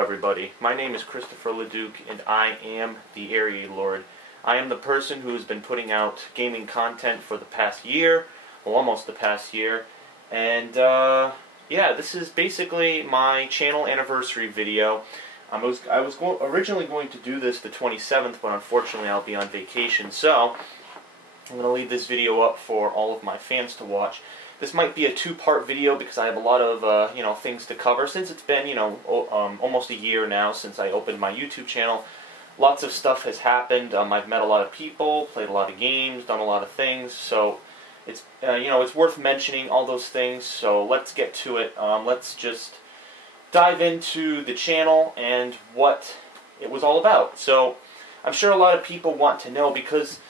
everybody. My name is Christopher Leduc, and I am the DSP. I am the person who has been putting out gaming content for the past year, well, almost the past year, and yeah, this is basically my channel anniversary video. I was originally going to do this the 27th, but unfortunately I'll be on vacation, so I'm going to leave this video up for all of my fans to watch. This might be a two-part video because I have a lot of things to cover. Since it's been almost a year now since I opened my YouTube channel, lots of stuff has happened. I've met a lot of people, played a lot of games, done a lot of things. So it's it's worth mentioning all those things. So let's get to it. Let's just dive into the channel and what it was all about. So I'm sure a lot of people want to know because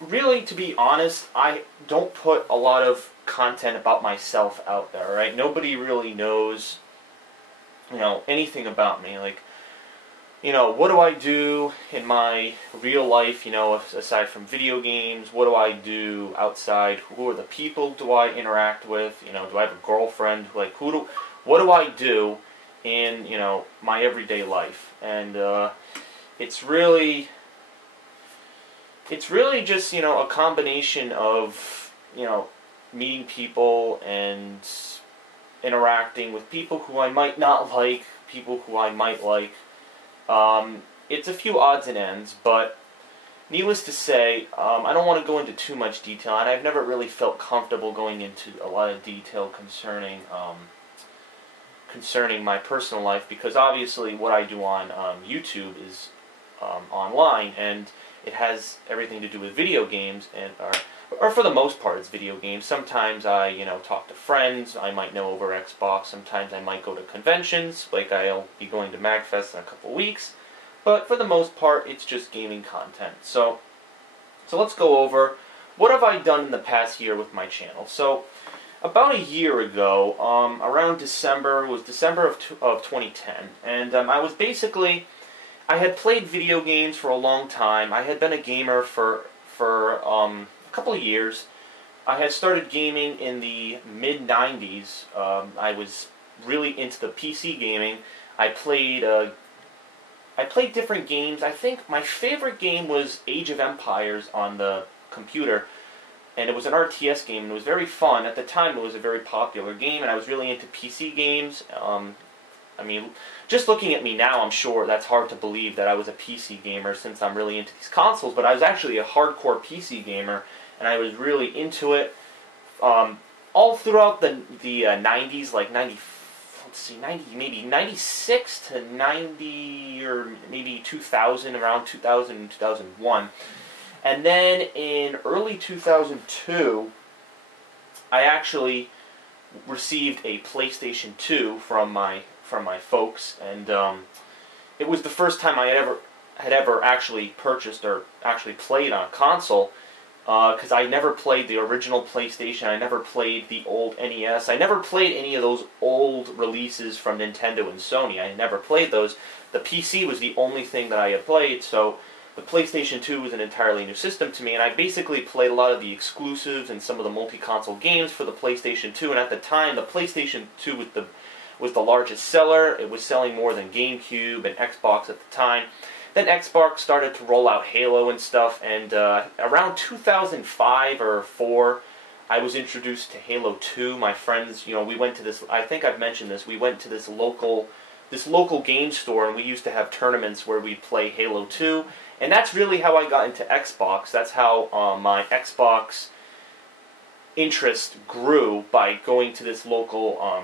really, to be honest, I don't put a lot of content about myself out there, right? Nobody really knows, anything about me. Like, what do I do in my real life, aside from video games? What do I do outside? Who are the people do I interact with? Do I have a girlfriend? Like, what do I do in, my everyday life? And it's really just, a combination of, meeting people and interacting with people who I might not like, people who I might like. It's a few odds and ends, but needless to say, I don't want to go into too much detail, and I've never really felt comfortable going into a lot of detail concerning my personal life, because obviously what I do on YouTube is online, and it has everything to do with video games, and or for the most part it's video games. Sometimes I talk to friends I might know over Xbox. Sometimes I might go to conventions, like I'll be going to MagFest in a couple weeks. But for the most part it's just gaming content. So let's go over what have I done in the past year with my channel. So about a year ago, around December, it was December of 2010, and I had played video games for a long time. I had been a gamer for a couple of years. I had started gaming in the mid-90s. I was really into the PC gaming. I played different games. I think my favorite game was Age of Empires on the computer, and it was an RTS game, and it was very fun. At the time, it was a very popular game, and I was really into PC games. I mean, just looking at me now, I'm sure that's hard to believe that I was a PC gamer since I'm really into these consoles, but I was actually a hardcore PC gamer, and I was really into it all throughout the 90s, like 90, maybe 96 to 90, or maybe 2000, around 2000, 2001. And then in early 2002, I actually received a PlayStation 2 from my folks, and it was the first time I had ever actually purchased or actually played on a console, because I never played the original PlayStation. I never played the old NES. I never played any of those old releases from Nintendo and Sony. I never played those. The PC was the only thing that I had played, so the PlayStation 2 was an entirely new system to me, and I basically played a lot of the exclusives and some of the multi-console games for the PlayStation 2, and at the time, the PlayStation 2 was the largest seller. It was selling more than GameCube and Xbox at the time. Then Xbox started to roll out Halo and stuff, and around 2005 or 4, I was introduced to Halo 2. My friends, we went to this, I think I've mentioned this, we went to this local game store, and we used to have tournaments where we'd play Halo 2, and that's really how I got into Xbox. That's how my Xbox interest grew, by going to this local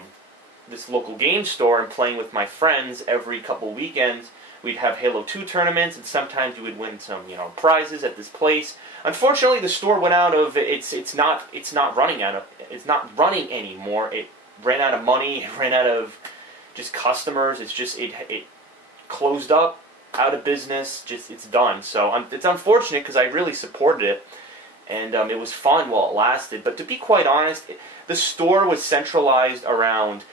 game store and playing with my friends every couple weekends. We'd have Halo 2 tournaments, and sometimes you would win some, prizes at this place. Unfortunately, the store went out of it's not running anymore. It ran out of money. It ran out of just customers. It closed up, out of business. It's done. So it's unfortunate because I really supported it, and it was fun while it lasted. But to be quite honest, the store was centralized around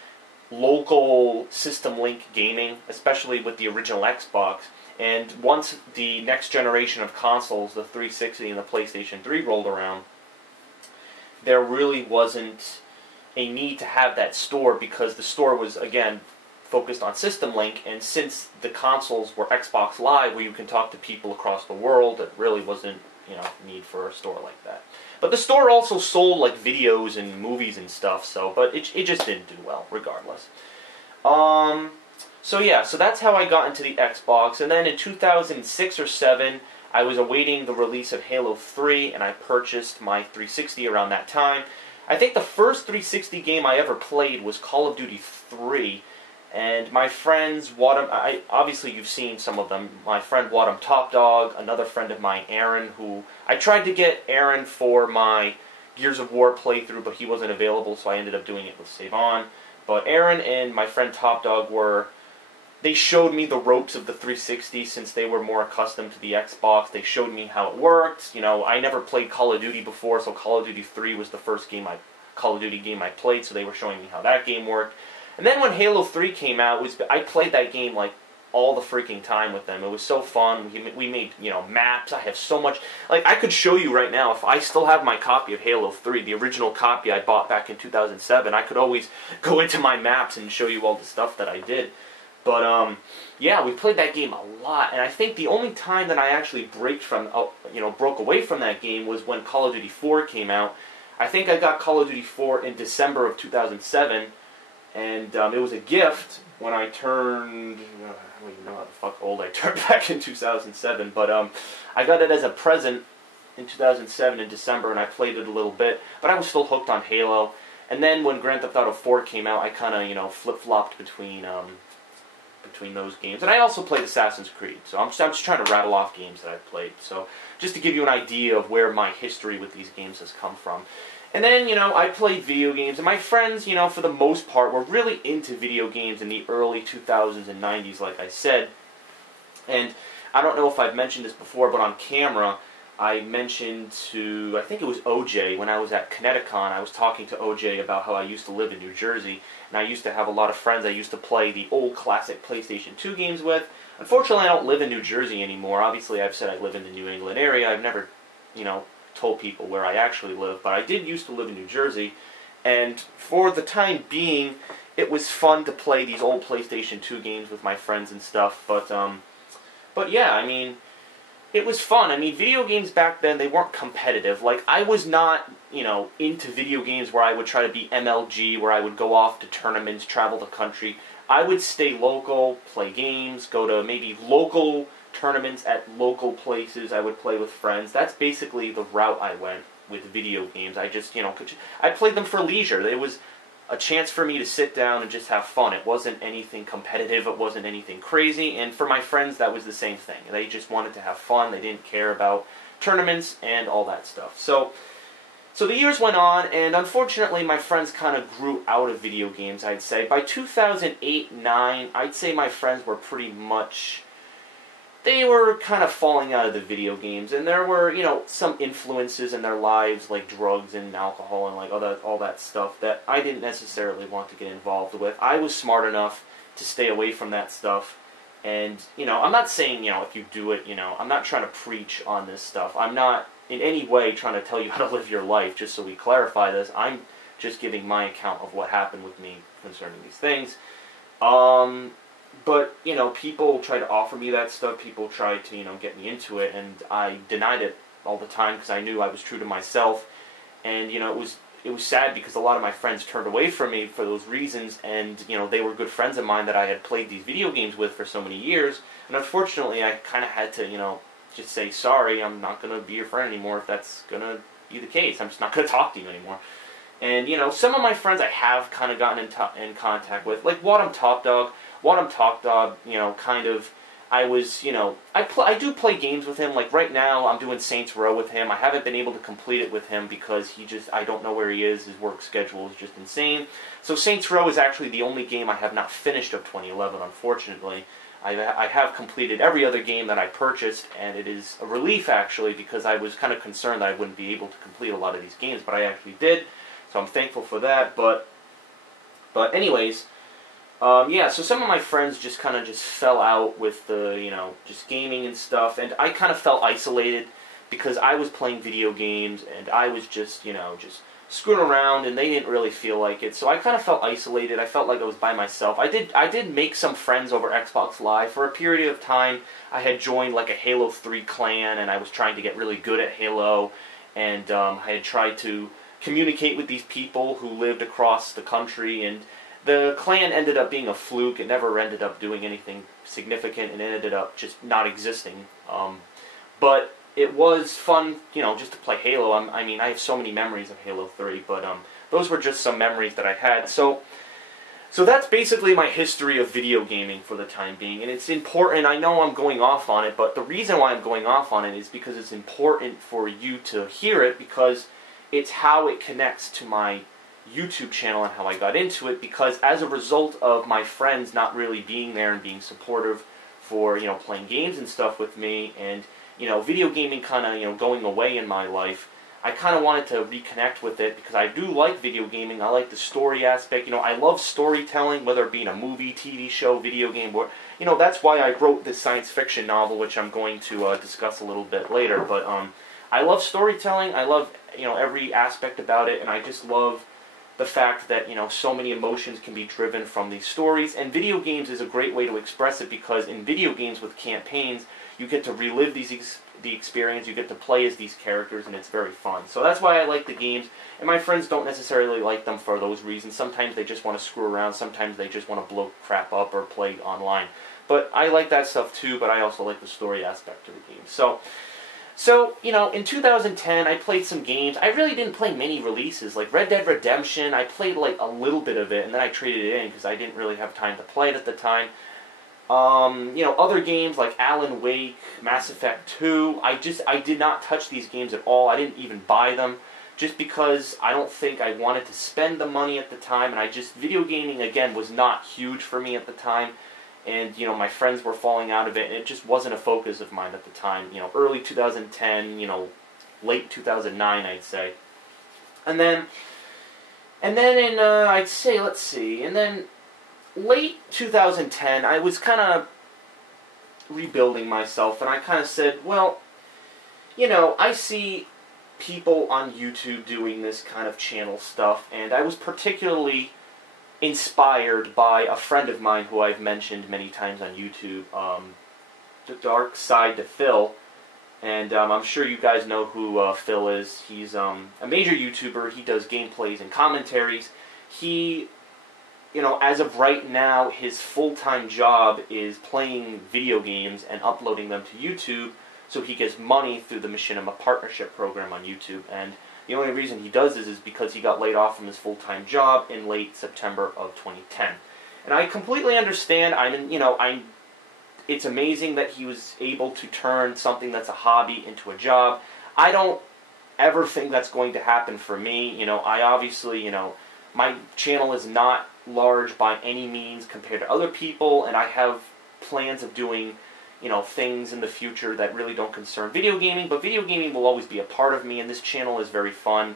local system link gaming, especially with the original Xbox. And once the next generation of consoles, the 360 and the PlayStation 3, rolled around, there really wasn't a need to have that store, because the store was, again, focused on System Link, and since the consoles were Xbox Live, where you can talk to people across the world, it really wasn't, need for a store like that. But the store also sold like videos and movies and stuff, so, but it just didn't do well, regardless. So yeah, so that's how I got into the Xbox, and then in 2006 or 7, I was awaiting the release of Halo 3, and I purchased my 360 around that time. I think the first 360 game I ever played was Call of Duty 3, and my friends, obviously you've seen some of them, my friend Wadham Top Dog, another friend of mine, Aaron, who, I tried to get Aaron for my Gears of War playthrough, but he wasn't available, so I ended up doing it with Save On. But Aaron and my friend Top Dog they showed me the ropes of the 360 since they were more accustomed to the Xbox. They showed me how it worked. I never played Call of Duty before, so Call of Duty 3 was the first Call of Duty game I played, so they were showing me how that game worked. And then when Halo 3 came out, I played that game like all the freaking time with them. It was so fun. We made, maps. I have so much. Like, I could show you right now, if I still have my copy of Halo 3, the original copy I bought back in 2007, I could always go into my maps and show you all the stuff that I did. But, yeah, we played that game a lot, and I think the only time that I actually broke away from that game was when Call of Duty 4 came out. I think I got Call of Duty 4 in December of 2007, and it was a gift when I turned, I don't even know how the fuck old I turned back in 2007, but I got it as a present in 2007 in December, and I played it a little bit, but I was still hooked on Halo. And then when Grand Theft Auto 4 came out, I kind of, flip-flopped between those games. And I also played Assassin's Creed, so I'm just trying to rattle off games that I've played. So just to give you an idea of where my history with these games has come from. And then, I played video games, and my friends, for the most part, were really into video games in the early 2000s and 90s, like I said. And I don't know if I've mentioned this before, but on camera, I mentioned to, I think it was OJ, when I was at Kineticon, I was talking to OJ about how I used to live in New Jersey, and I used to have a lot of friends I used to play the old classic PlayStation 2 games with. Unfortunately, I don't live in New Jersey anymore. Obviously, I've said I live in the New England area. I've never, told people where I actually live, but I did used to live in New Jersey, and for the time being, it was fun to play these old PlayStation 2 games with my friends and stuff, but yeah, I mean, it was fun. I mean, video games back then, they weren't competitive. Like, I was not, into video games where I would try to be MLG, where I would go off to tournaments, travel the country. I would stay local, play games, go to maybe local tournaments at local places I would play with friends. That's basically the route I went with video games. I just, I played them for leisure. It was a chance for me to sit down and just have fun. It wasn't anything competitive. It wasn't anything crazy. And for my friends, that was the same thing. They just wanted to have fun. They didn't care about tournaments and all that stuff. So the years went on, and unfortunately, my friends kind of grew out of video games, I'd say. By 2008-9, I'd say my friends were pretty much, they were kind of falling out of the video games, and there were, some influences in their lives, like drugs and alcohol and like all that stuff that I didn't necessarily want to get involved with. I was smart enough to stay away from that stuff, and, I'm not saying, if you do it, I'm not trying to preach on this stuff. I'm not in any way trying to tell you how to live your life, just so we clarify this. I'm just giving my account of what happened with me concerning these things. But, people tried to offer me that stuff. People tried to, get me into it, and I denied it all the time because I knew I was true to myself. And, it was sad because a lot of my friends turned away from me for those reasons, and, they were good friends of mine that I had played these video games with for so many years. And unfortunately, I kind of had to, just say, sorry, I'm not going to be your friend anymore if that's going to be the case. I'm just not going to talk to you anymore. And, some of my friends I have kind of gotten in contact with, like Wadham Top Dog. Wadham Top Dog, kind of, I was, I do play games with him. Like right now, I'm doing Saints Row with him. I haven't been able to complete it with him because I don't know where he is. His work schedule is just insane. So Saints Row is actually the only game I have not finished of 2011, unfortunately. I have completed every other game that I purchased, and it is a relief, actually, because I was kind of concerned that I wouldn't be able to complete a lot of these games, but I actually did, so I'm thankful for that. But anyways, yeah, so some of my friends just kind of just fell out with the, just gaming and stuff, and I kind of felt isolated because I was playing video games, and I was just, just screwing around, and they didn't really feel like it. So I kind of felt isolated. I felt like I was by myself. I did make some friends over Xbox Live. For a period of time, I had joined like a Halo 3 clan, and I was trying to get really good at Halo, and I had tried to communicate with these people who lived across the country, and the clan ended up being a fluke. It never ended up doing anything significant, and it ended up just not existing. But it was fun, you know, just to play Halo. I mean, I have so many memories of Halo 3, but those were just some memories that I had. So that's basically my history of video gaming for the time being, and it's important. I know I'm going off on it, but the reason why I'm going off on it is because it's important for you to hear it, because it's how it connects to my YouTube channel and how I got into it, because as a result of my friends not really being there and being supportive for, you know, playing games and stuff with me, and, you know, video gaming kind of, you know, going away in my life, I kind of wanted to reconnect with it, because I do like video gaming. I like the story aspect. You know, I love storytelling, whether it be in a movie, TV show, video game, or, you know, that's why I wrote this science fiction novel, which I'm going to discuss a little bit later. But I love storytelling. I love, you know, every aspect about it, and I just love the fact that, you know, so many emotions can be driven from these stories, and video games is a great way to express it, because in video games with campaigns, you get to relive the experience, you get to play as these characters, and it's very fun. So that's why I like the games, and my friends don't necessarily like them for those reasons. Sometimes they just want to screw around, sometimes they just want to blow crap up or play online. But I like that stuff too, but I also like the story aspect of the game. So, you know, in 2010, I played some games. I really didn't play many releases. Like Red Dead Redemption, I played like a little bit of it, and then I traded it in because I didn't really have time to play it at the time. You know, other games like Alan Wake, Mass Effect 2, I did not touch these games at all. I didn't even buy them, just because I don't think I wanted to spend the money at the time, and video gaming, again, was not huge for me at the time. And, you know, my friends were falling out of it, and it just wasn't a focus of mine at the time. You know, early 2010, you know, late 2009, I'd say. And then in, I'd say, let's see, and then late 2010, I was kind of rebuilding myself, and I kind of said, well, you know, I see people on YouTube doing this kind of channel stuff, and I was particularly inspired by a friend of mine who I've mentioned many times on YouTube, The Dark Side to Phil, and I'm sure you guys know who Phil is. He's a major YouTuber. He does gameplays and commentaries. He, you know, as of right now, his full-time job is playing video games and uploading them to YouTube, so he gets money through the Machinima Partnership Program on YouTube, and the only reason he does this is because he got laid off from his full-time job in late September of 2010. And I completely understand. It's amazing that he was able to turn something that's a hobby into a job. I don't ever think that's going to happen for me. You know, I obviously, you know, my channel is not large by any means compared to other people, and I have plans of doing, you know, things in the future that really don't concern video gaming, but video gaming will always be a part of me, and this channel is very fun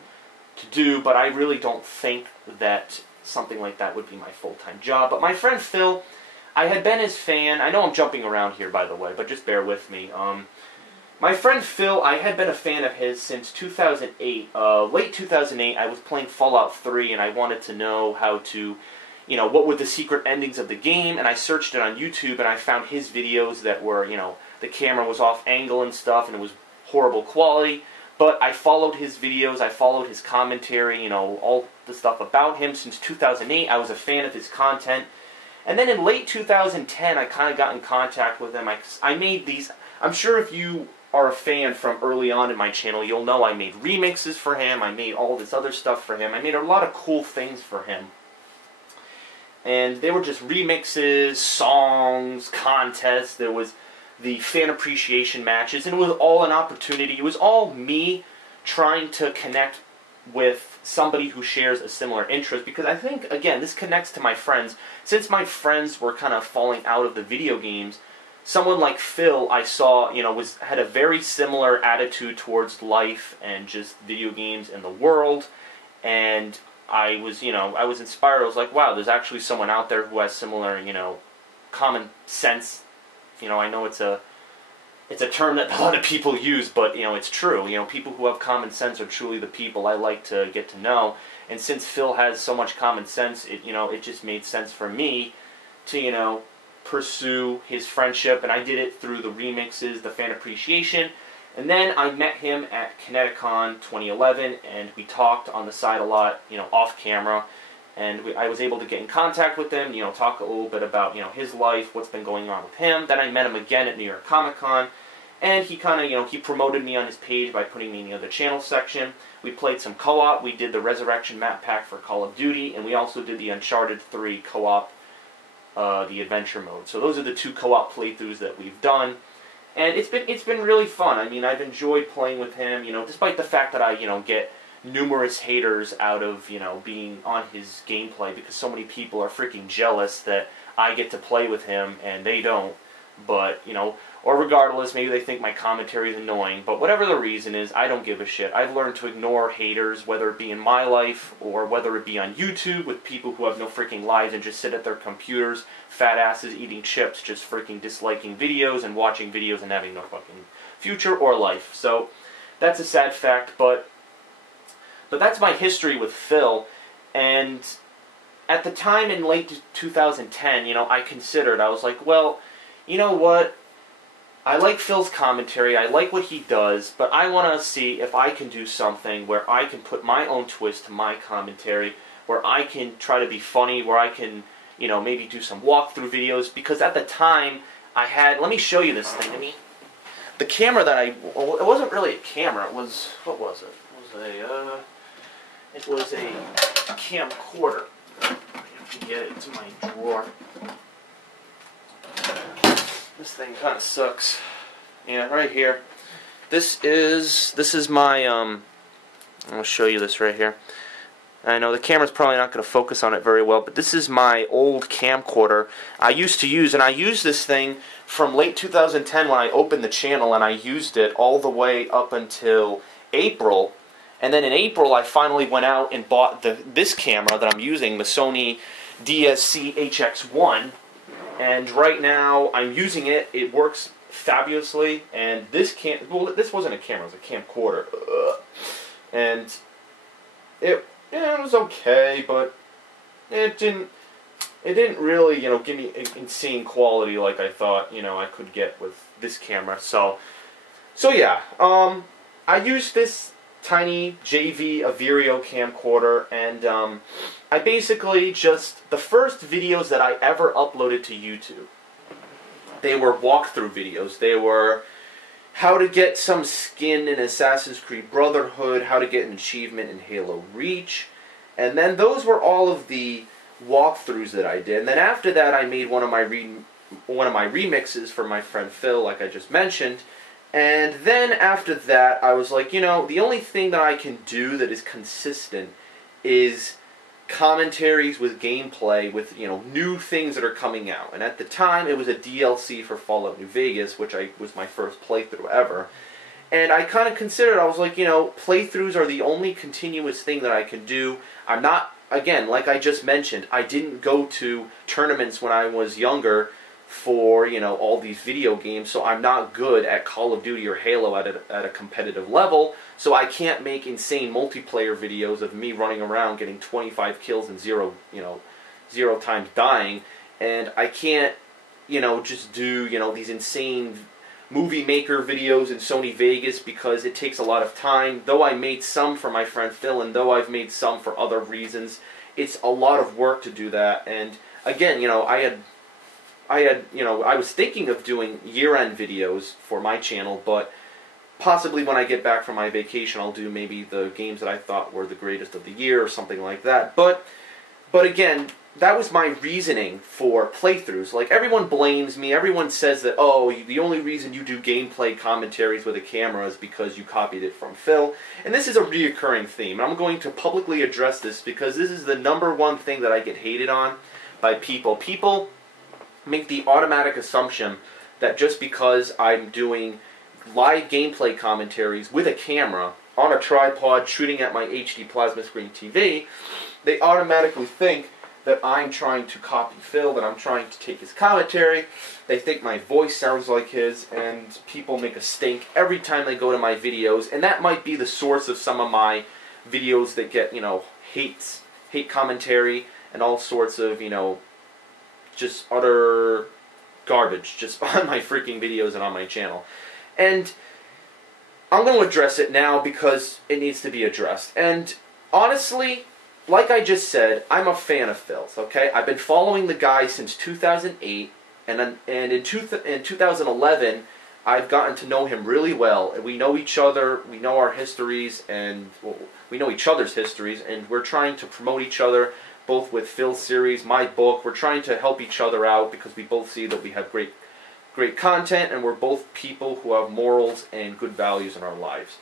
to do, but I really don't think that something like that would be my full-time job. But my friend Phil, I had been his fan. I know I'm jumping around here, by the way, but just bear with me. My friend Phil, I had been a fan of his since 2008. Late 2008, I was playing Fallout 3, and I wanted to know how to, you know, what were the secret endings of the game, and I searched it on YouTube, and I found his videos that were, you know, the camera was off angle and stuff, and it was horrible quality, but I followed his videos, I followed his commentary, you know, all the stuff about him since 2008. I was a fan of his content, and then in late 2010, I kind of got in contact with him. I made these, I'm sure if you are a fan from early on in my channel, you'll know I made remixes for him, I made all this other stuff for him, I made a lot of cool things for him. And they were just remixes, songs, contests. There was the fan appreciation matches, and it was all an opportunity. It was all me trying to connect with somebody who shares a similar interest, because I think, again, this connects to my friends. Since my friends were kind of falling out of the video games, someone like Phil, I saw, you know, had a very similar attitude towards life and just video games and the world, and I was inspired. I was like, wow, there's actually someone out there who has similar, you know, common sense. You know, I know it's a it's a term that a lot of people use, but, you know, it's true. You know, people who have common sense are truly the people I like to get to know. And since Phil has so much common sense, you know, it just made sense for me to, you know, pursue his friendship. And I did it through the remixes, the fan appreciation. And then I met him at Kineticon 2011, and we talked on the side a lot, you know, off camera. And I was able to get in contact with him, you know, talk a little bit about, you know, his life, what's been going on with him. Then I met him again at New York Comic Con, and he kind of, you know, he promoted me on his page by putting me in the other channel section. We played some co-op. We did the Resurrection map pack for Call of Duty, and we also did the Uncharted 3 co-op, the adventure mode. So those are the 2 co-op playthroughs that we've done. And it's been really fun. I mean, I've enjoyed playing with him, you know, despite the fact that I, you know, get numerous haters out of, you know, being on his gameplay, because so many people are freaking jealous that I get to play with him and they don't. But, you know, or regardless, maybe they think my commentary is annoying, but whatever the reason is, I don't give a shit. I've learned to ignore haters, whether it be in my life or whether it be on YouTube with people who have no freaking lives and just sit at their computers, fat asses eating chips, just freaking disliking videos and watching videos and having no fucking future or life. So that's a sad fact, but that's my history with Phil. And at the time in late 2010, you know, I was like, well, you know what? I like Phil's commentary, I like what he does, but I want to see if I can do something where I can put my own twist to my commentary, where I can try to be funny, where I can, you know, maybe do some walkthrough videos, because at the time I had, let me show you this thing. I mean, the camera that it wasn't really a camera, it was, what was it? It was a camcorder. I have to get it into my drawer. This thing kind of sucks. Yeah, right here. This is my, I'm going to show you this right here. I know the camera's probably not going to focus on it very well, but this is my old camcorder I used to use, and I used this thing from late 2010 when I opened the channel, and I used it all the way up until April. And then in April, I finally went out and bought this camera that I'm using, the Sony DSP HX1. And right now, I'm using it. It works fabulously. And this wasn't a camera; it was a camcorder. And it was okay, but it didn't really, you know, give me insane quality like I thought, you know, I could get with this camera. So yeah, I used this tiny JV Averio camcorder, and I basically just, the first videos that I ever uploaded to YouTube, they were walkthrough videos. They were how to get some skin in Assassin's Creed Brotherhood, how to get an achievement in Halo Reach, and then those were all of the walkthroughs that I did. And then after that, I made one of my remixes for my friend Phil, like I just mentioned. And then after that, I was like, you know, the only thing that I can do that is consistent is commentaries with gameplay, with, you know, new things that are coming out. And at the time, it was a DLC for Fallout New Vegas, which was my first playthrough ever. And I kind of considered, I was like, you know, playthroughs are the only continuous thing that I can do. I'm not, again, like I just mentioned, I didn't go to tournaments when I was younger for, you know, all these video games, so I'm not good at Call of Duty or Halo at a competitive level, so I can't make insane multiplayer videos of me running around getting 25 kills and zero times dying, and I can't, you know, just do, you know, these insane movie maker videos in Sony Vegas, because it takes a lot of time. Though I made some for my friend Phil, and though I've made some for other reasons, it's a lot of work to do that. And again, you know, I was thinking of doing year-end videos for my channel, but possibly when I get back from my vacation, I'll do maybe the games that I thought were the greatest of the year or something like that. But again, that was my reasoning for playthroughs. Like, everyone blames me. Everyone says that, oh, the only reason you do gameplay commentaries with a camera is because you copied it from Phil. And this is a reoccurring theme. I'm going to publicly address this because this is the #1 thing that I get hated on by people. People make the automatic assumption that just because I'm doing live gameplay commentaries with a camera on a tripod shooting at my HD plasma screen TV, they automatically think that I'm trying to copy Phil, that I'm trying to take his commentary. They think my voice sounds like his, and people make a stink every time they go to my videos, and that might be the source of some of my videos that get, you know, hate commentary and all sorts of, you know, just utter garbage just on my freaking videos and on my channel. And I'm going to address it now because it needs to be addressed. And honestly, like I just said, I'm a fan of Phil's, okay? I've been following the guy since 2008, and in 2011, I've gotten to know him really well. And we know each other, we know our histories, and well, we know each other's histories, and we're trying to promote each other, both with Phil's series, my book. We're trying to help each other out because we both see that we have great content, and we're both people who have morals and good values in our lives.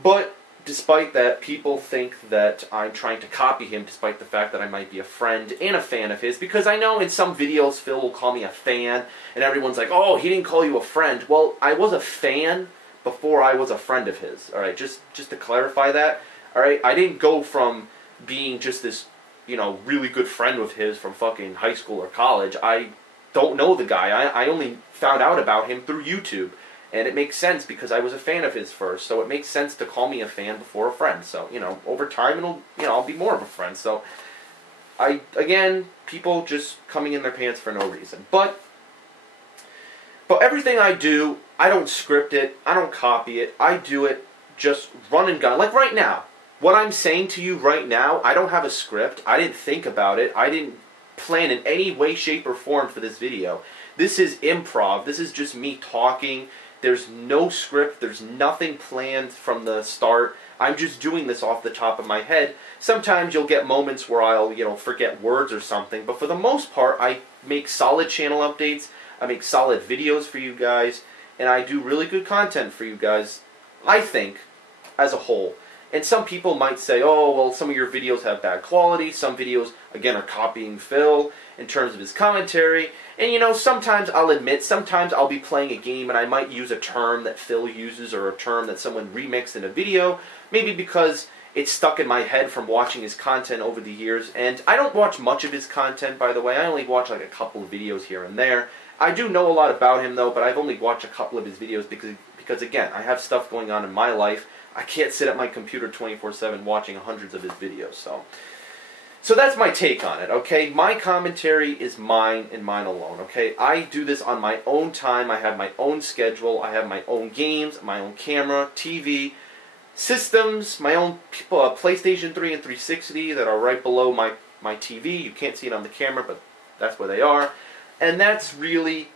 But despite that, people think that I'm trying to copy him, despite the fact that I might be a friend and a fan of his, because I know in some videos Phil will call me a fan, and everyone's like, oh, he didn't call you a friend. Well, I was a fan before I was a friend of his, alright? Just to clarify that, alright? I didn't go from being just this, you know, really good friend with his from fucking high school or college. I don't know the guy. I only found out about him through YouTube. And it makes sense because I was a fan of his first, so it makes sense to call me a fan before a friend. So, you know, over time it'll, you know, I'll be more of a friend. So, again, people just coming in their pants for no reason. But everything I do, I don't script it, I don't copy it, I do it just run and gun. Like right now, what I'm saying to you right now, I don't have a script, I didn't think about it, I didn't plan in any way, shape, or form for this video. This is improv, this is just me talking. There's no script, there's nothing planned from the start. I'm just doing this off the top of my head. Sometimes you'll get moments where I'll, you know, forget words or something, but for the most part, I make solid channel updates, I make solid videos for you guys, and I do really good content for you guys, I think, as a whole. And some people might say, oh, well, some of your videos have bad quality, some videos, again, are copying Phil in terms of his commentary. And, you know, sometimes I'll admit, sometimes I'll be playing a game and I might use a term that Phil uses or a term that someone remixed in a video, maybe because it's stuck in my head from watching his content over the years. And I don't watch much of his content, by the way. I only watch like a couple of videos here and there. I do know a lot about him, though, but I've only watched a couple of his videos because again, I have stuff going on in my life. I can't sit at my computer 24/7 watching hundreds of his videos, So that's my take on it, okay? My commentary is mine and mine alone, okay? I do this on my own time. I have my own schedule. I have my own games, my own camera, TV, systems, my own PlayStation 3 and 360 that are right below my TV. You can't see it on the camera, but that's where they are. And that's really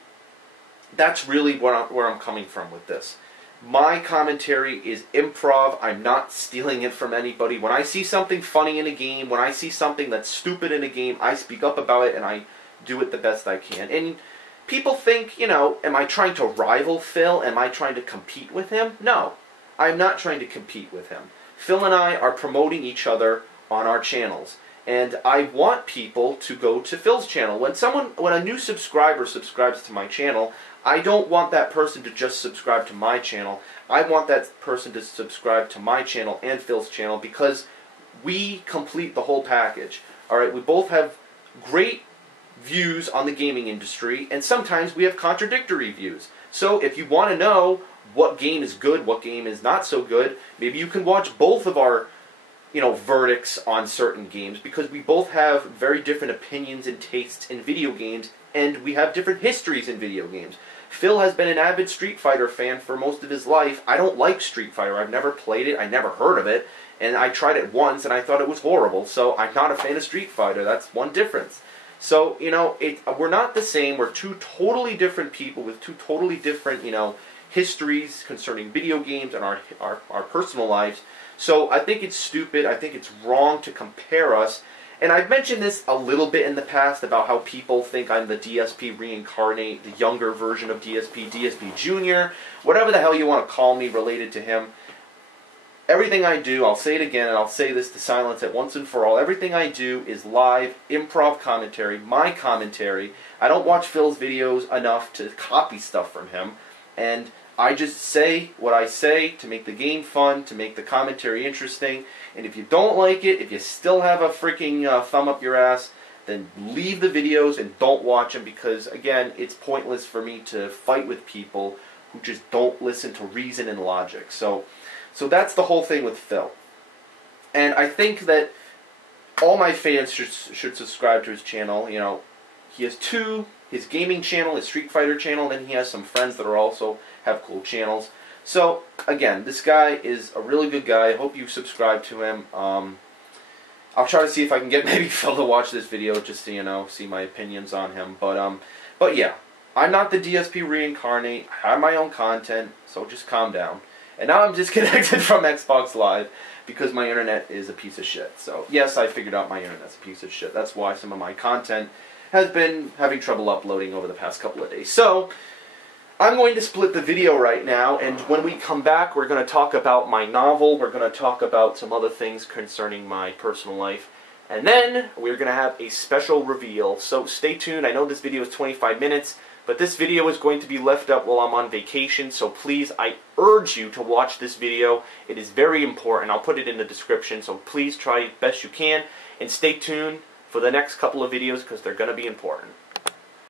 where I'm coming from with this. My commentary is improv. I'm not stealing it from anybody. When I see something funny in a game, when I see something that's stupid in a game, I speak up about it and I do it the best I can. And people think, you know, am I trying to rival Phil? Am I trying to compete with him? No, I'm not trying to compete with him. Phil and I are promoting each other on our channels. And I want people to go to Phil's channel. When a new subscriber subscribes to my channel, I don't want that person to just subscribe to my channel. I want that person to subscribe to my channel and Phil's channel because we complete the whole package. Alright, we both have great views on the gaming industry, and sometimes we have contradictory views. So if you want to know what game is good, what game is not so good, maybe you can watch both of our, you know, verdicts on certain games, because we both have very different opinions and tastes in video games, and we have different histories in video games. Phil has been an avid Street Fighter fan for most of his life. I don't like Street Fighter. I've never played it. I never heard of it. And I tried it once, and I thought it was horrible. So I'm not a fan of Street Fighter. That's one difference. So, you know, we're not the same. We're two totally different people with two totally different, you know, histories concerning video games and our personal lives. So I think it's stupid. I think it's wrong to compare us. And I've mentioned this a little bit in the past about how people think I'm the DSP reincarnate, the younger version of DSP, DSP Jr., whatever the hell you want to call me related to him. Everything I do, I'll say it again, and I'll say this to silence it once and for all, everything I do is live, improv commentary, my commentary. I don't watch Phil's videos enough to copy stuff from him, and I just say what I say to make the game fun, to make the commentary interesting, and if you don't like it, if you still have a freaking thumb up your ass, then leave the videos and don't watch them, because again, it's pointless for me to fight with people who just don't listen to reason and logic. So that's the whole thing with Phil. And I think that all my fans should subscribe to his channel. You know, he has two: his gaming channel, his Street Fighter channel, and then he has some friends that are also have cool channels. So again, this guy is a really good guy. I hope you subscribe to him. I'll try to see if I can get maybe Phil to watch this video just to, you know, see my opinions on him. But yeah, I'm not the DSP reincarnate. I have my own content, so just calm down. And now I'm disconnected from Xbox Live because my internet is a piece of shit. So yes, I figured out my internet's a piece of shit. That's why some of my content has been having trouble uploading over the past couple of days. So I'm going to split the video right now, and when we come back, we're going to talk about my novel. We're going to talk about some other things concerning my personal life, and then we're going to have a special reveal. So stay tuned. I know this video is 25 minutes, but this video is going to be left up while I'm on vacation, so please, I urge you to watch this video. It is very important. I'll put it in the description, so please try as best you can, and stay tuned for the next couple of videos because they're going to be important.